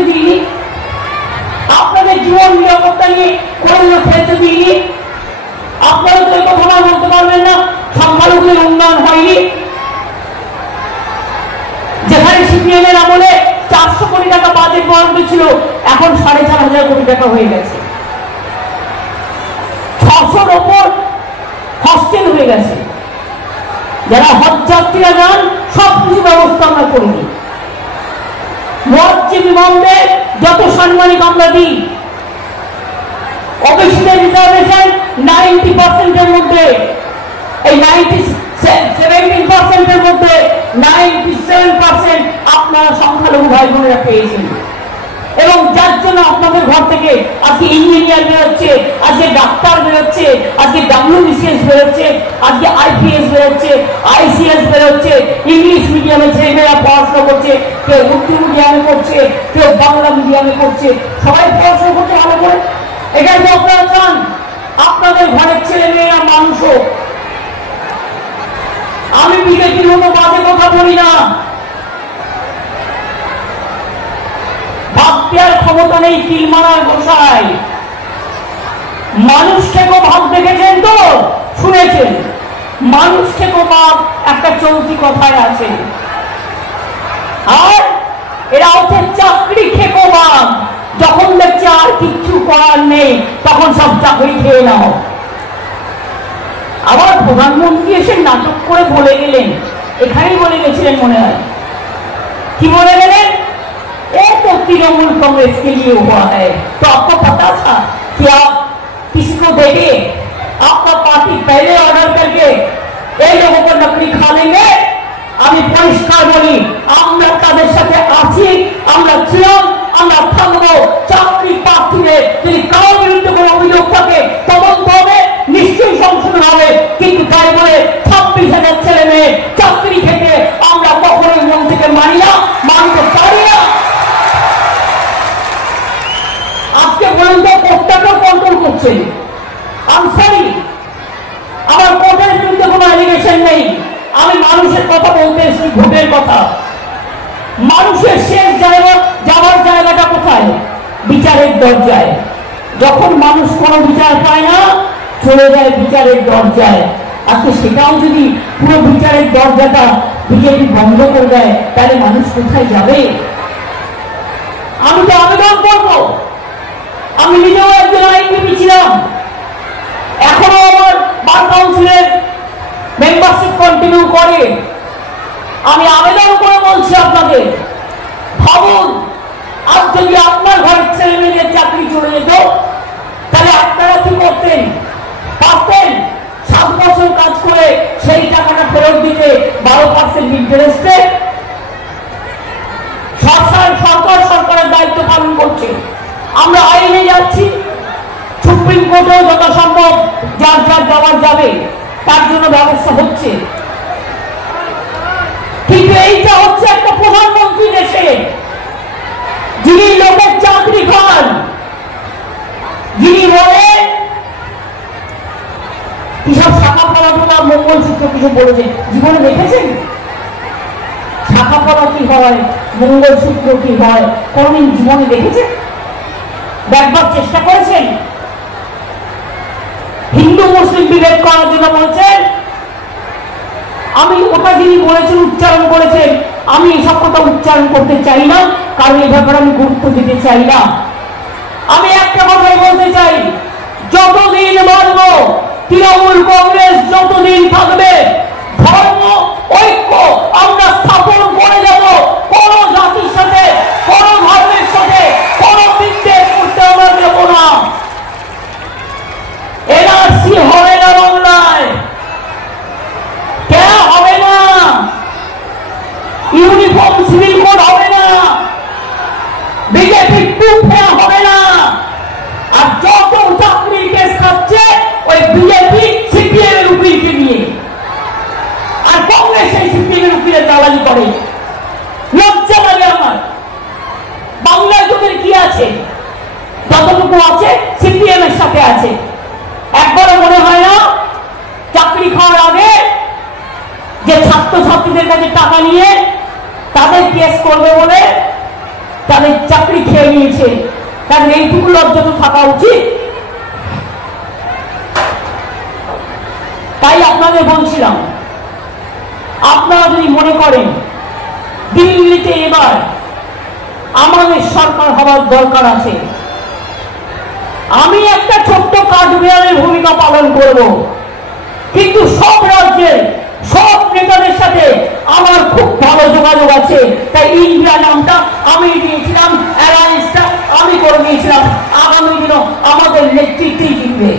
করতে দিইনি, আপনাদের জীবন নিরাপত্তা নিয়ে কোনো ফেলতে দিইনি। আপনারা তো এই কথা বলতে পারবেন না সংখ্যালঘুদের উন্নয়ন হয়নি। যেখানে সিপিএমের আমলে 400 কোটি টাকা বাজেট বরাদ্দ ছিল, এখন 4,500 কোটি টাকা হয়ে গেছে। 600-র ওপর হস্টেল হয়ে গেছে। যারা হজ যাত্রীরা যান সবকিছু ব্যবস্থা আমরা করিনি। মুয়াজ্জিম ইমামদের যত সম্মানিত আমরা দিই, ওবিসিদের রিজার্ভেশন 90%-এর মধ্যে, এই 17%-এর মধ্যে 97% আপনারা সংখ্যালঘু ভাই বোনেরা পেয়েছেন। এবং যার জন্য আপনাদের ঘর থেকে আজকে ইঞ্জিনিয়ার বেরোচ্ছে, আজকে ডাক্তার বেরোচ্ছে, আজকে WBCS বেরোচ্ছে, আজকে IPS বেরোচ্ছে, ICS বেরোচ্ছে। ইংলিশ মিডিয়ামে ছেলেমেয়েরা পড়াশোনা করছে, কেউ উর্দু মিডিয়ামে করছে, কেউ বাংলা মিডিয়ামে করছে, সবাই পড়াশোনা করছে ভালো করে। এটাই তো আপনারা চান আপনাদের ঘরের ছেলেমেয়েরা মানুষ হোক। আমি বিজেপির মতো বাজে কথা বলি না, ভাবতে আর ক্ষমতা নেই কিল মারার গোসাই। মানুষ থেকে ভাব দেখেছেন তো, শুনেছেন, মানুষ থেকে ভাব একটা চলতি কথায় আছে। আর এরা হচ্ছে চাকরি খেকো ভাব। যখন দেখছে আর কিচ্ছু করার নেই, তখন সব চাকরি খেয়ে নাও। আবার প্রধানমন্ত্রী এসে নাটক করে বলে গেলেন, এখানেই বলে গেছিলেন মনে হয়, কি বলে গেলেন, ये तो तृणमूल कांग्रेस के लिए हुआ है। तो आपको पता था कि आप किसी को देंगे? आपका पार्टी पहले ऑर्डर करके এই লোগों को नकली खा लेंगे। আমি পরিষ্কার বলি, আমরা তাদের সাথে আছি, আমরা ছিলাম, আমরা থাকবো। চাকরি প্রার্থীদের যদি কারোর বিরুদ্ধে কোনো অভিযোগ থাকে তদন্ত হবে, নিশ্চয়ই সংশোধন হবে। কিন্তু তাই বলে 26,000 ছেলে মেয়ে চাকরি খেতে আমরা কখনোই মন থেকে মানি না, মানতে পারি না। আজকে পর্যন্ত কোর্টটাকেও কন্ট্রোল করছে। আমি সরি, আমার কোর্টের বিরুদ্ধে কোনো অ্যালিগেশন নেই। আমি মানুষের কথা বলতে এসেছি, ভোটের কথা। মানুষের শেষ জায়গা যাওয়ার জায়গাটা কোথায়? বিচারের দরজায়। যখন মানুষ কোনো বিচার পায় না, চলে যায় বিচারের দরজায়। আজকে সেটাও যদি পুরো বিচারের দরজাটা বিজেপি বন্ধ করে দেয়, তাহলে মানুষ কোথায় যাবে? আমি তো আবেদন করবো। আমি নিজেও একজন আইনজীবী ছিলাম, এখনো আমার বার কাউন্সিলের মেম্বারশিপ কন্টিনিউ করে। আমি আবেদন করে বলছি আপনাদের, ভাবুন, আজ যদি আপনার ঘরের ছেলে মেয়েদের চাকরি চলে যেত, তাহলে আপনারা কি করতেন? পারতেন 7 বছর কাজ করে সেই টাকাটা ফেরত দিতে 12% ইন্টারেস্টে? সরকারের দায়িত্ব পালন করছে। আমরা আইনে যাচ্ছি, সুপ্রিম কোর্টেও যথাসম্ভব যার যার যাওয়ার যাবে, তার জন্য ব্যবস্থা হচ্ছে। কিন্তু এইটা হচ্ছে একটা প্রধানমন্ত্রী দেশে, যিনি লোকের চাকরি খান, যিনি বলেন কিসব শাখা পড়াশোনা মঙ্গলসূত্র কিছু বলেছেন। জীবনে দেখেছেন শাখা পড়া কি হয়, মঙ্গলসূত্র কি হয়? কোনদিন জীবনে দেখেছেন? দেখবার চেষ্টা করেছেন? হিন্দু মুসলিম বিভেদ করার জন্য বলছেন। আমি ওটা যিনি বলেছেন, উচ্চারণ করেছেন, আমি এসব কথা উচ্চারণ করতে চাই না, কারণ এই ব্যাপারে আমি গুরুত্ব দিতে চাই না। আমি একটা কথাই বলতে চাই, যতদিন বাঁচব তৃণমূল কংগ্রেস যতদিন থাকবে, ধর্ম ঐক্য আমরা স্থাপন করে যাব। কোন জাতির সাথে, কোন ধর্মের সাথে কোন বিদ্বেষ করতে আমরা দেব না। এনআরসি হবে না বাংলায়, কেন হবে না? ইউনিফর্ম সিভিল কোড হবে না, বিজেপি টুপে হবে না। আর যত চাকরির কেস খাচ্ছে ওই বিজেপি সিপিএম এর উকিলকে নিয়ে, আর কংগ্রেস এই সিপিএম এর উকিলের দালালি করে। লজ্জা লাগে আমার। বাংলায় তোদের কি আছে? যতটুকু আছে সিপিএম এর সাথে আছে। একবারও মনে হয় না চাকরি খাওয়ার আগে যে ছাত্রছাত্রীদের কাছে টাকা নিয়ে তাদের কেস করবে বলে তাদের চাকরি নিয়েছে, তার এইটুকু লজ্জা তো থাকা উচিত। তাই আপনাদের বলছিলাম, আপনারা যদি মনে করেন দিল্লিতে এবার আমাদের সরকার হওয়ার দরকার আছে, আমি একটা ছোট্ট কাঠবিড়ালের ভূমিকা পালন করব, কিন্তু সব রাজ্যের সব নেতাদের সাথে আমার খুব ভালো যোগাযোগ আছে। তাই ইন্ডিয়া নামটা আমি দিয়েছিলাম, অ্যালায়েন্সটা আমি করে নিয়েছিলাম। আগামী দিনও আমাদের নেতৃত্বেই জিতবে।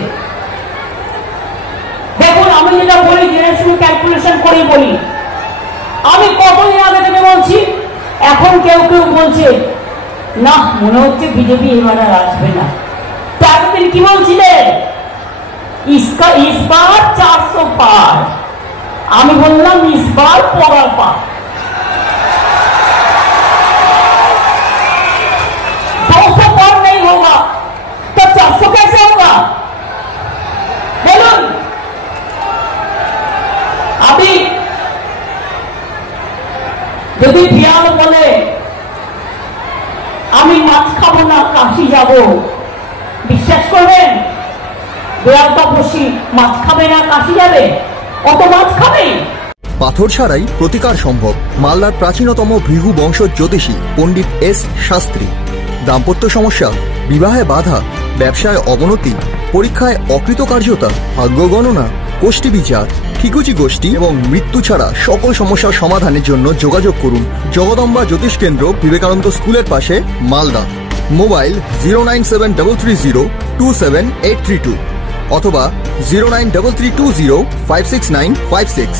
দেখুন, আমি যেটা বলি জেনে শুনে ক্যালকুলেশন করেই বলি। আমি কতদিন আগে থেকে বলছি, এখন কেউ কেউ বলছে না মনে হচ্ছে বিজেপি এবার আর আসবে না। তো এতদিন কি বলছিলেন? ইস বার 400 পার। আমি বললাম इस बार पगार पार। 200 पार नहीं होगा तो 400 कैसे होगा? बोलून। अभी যদি বিয়াল বলে আমি মাছ খাবো না কাশি যাব, বিশ্বাস করবেন? বিয়াল তপস্বী মাছ খাবে না কাশি যাবে? কত মাছ খাবে? পাথর ছাড়াই প্রতিকার সম্ভব। মালদার প্রাচীনতম ভৃগু বংশ জ্যোতিষী পণ্ডিত এস শাস্ত্রী। দাম্পত্য সমস্যা, বিবাহে বাধা, ব্যবসায় অবনতি, পরীক্ষায় অকৃতকার্যতা, ভাগ্য গণনা, গোষ্ঠী বিচার, ঠিকুচি গোষ্ঠী এবং মৃত্যু ছাড়া সকল সমস্যার সমাধানের জন্য যোগাযোগ করুন জগদম্বা জ্যোতিষ কেন্দ্র, বিবেকানন্দ স্কুলের পাশে, মালদা। মোবাইল 09733027832 অথবা 09332056956।